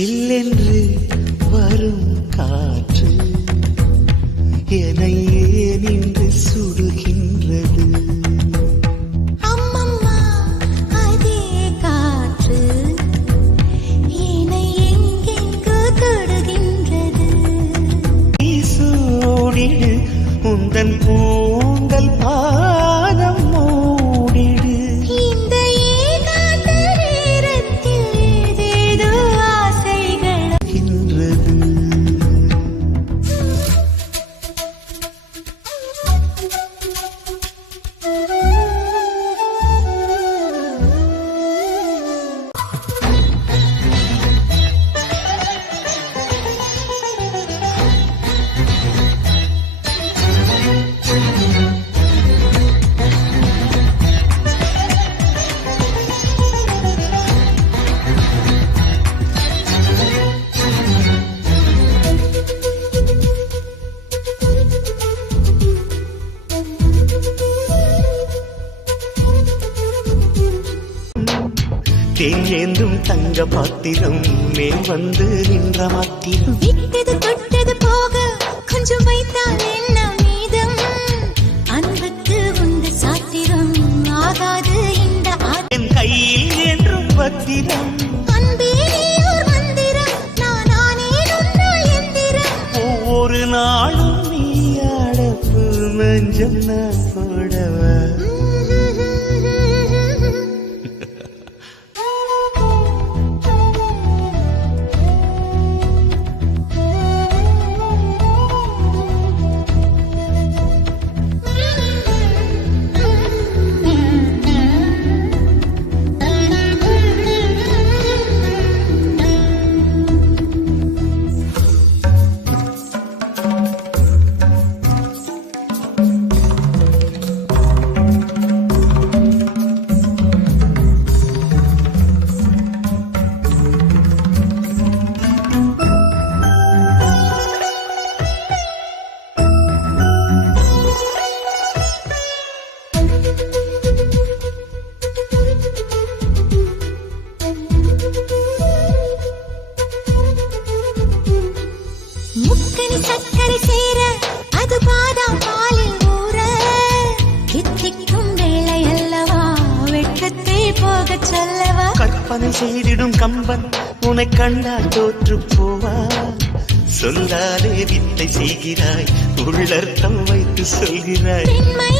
சில்லென்று வரும் காற்று என்னை நின்று சுடுகின்றது. அம்மம்மா அதே காற்று என்னை எங்கெங்கு தொடுகின்றது. சூடிடு உந்தன் கூந்தல் பாதம் மூடிடு. இந்த ஏகாந்த நேரத்தில் ஏதேதோ ஆசைகள் கின்றது. தேங்கேந்தும் தங்க பாத்திரம் மேல் வந்து நின்ற மாத்திரம். விட்டது தொட்டது போக கொஞ்சம் வைத்தால் என்ன மீதம்? அன்புக்கு உண்டு சாத்திரம் ஆகாது இந்த என் கையில் என்றும் பத்திரம். அன்பே ஓர் மந்திரம் நானே உன்னால் எந்திரம். ஒவ்வொரு நாளும் நீ அடப்பு மஞ்சள் நான் போடவா. முக்கனி சக்கரை சேர அது பாதாம் பாலில் ஊற கித்திக்கும் வேலை அல்லவா வெட்கத்தை போகச் சொல்லவா. கற்பனை செய்திடும் கம்பன் உன்னை கண்டால் தோற்று போவா. சொல்லாலே வித்தை செய்கிறாய் உள்ளர்த்தம் வைத்து சொல்கிறாய். பெண்மை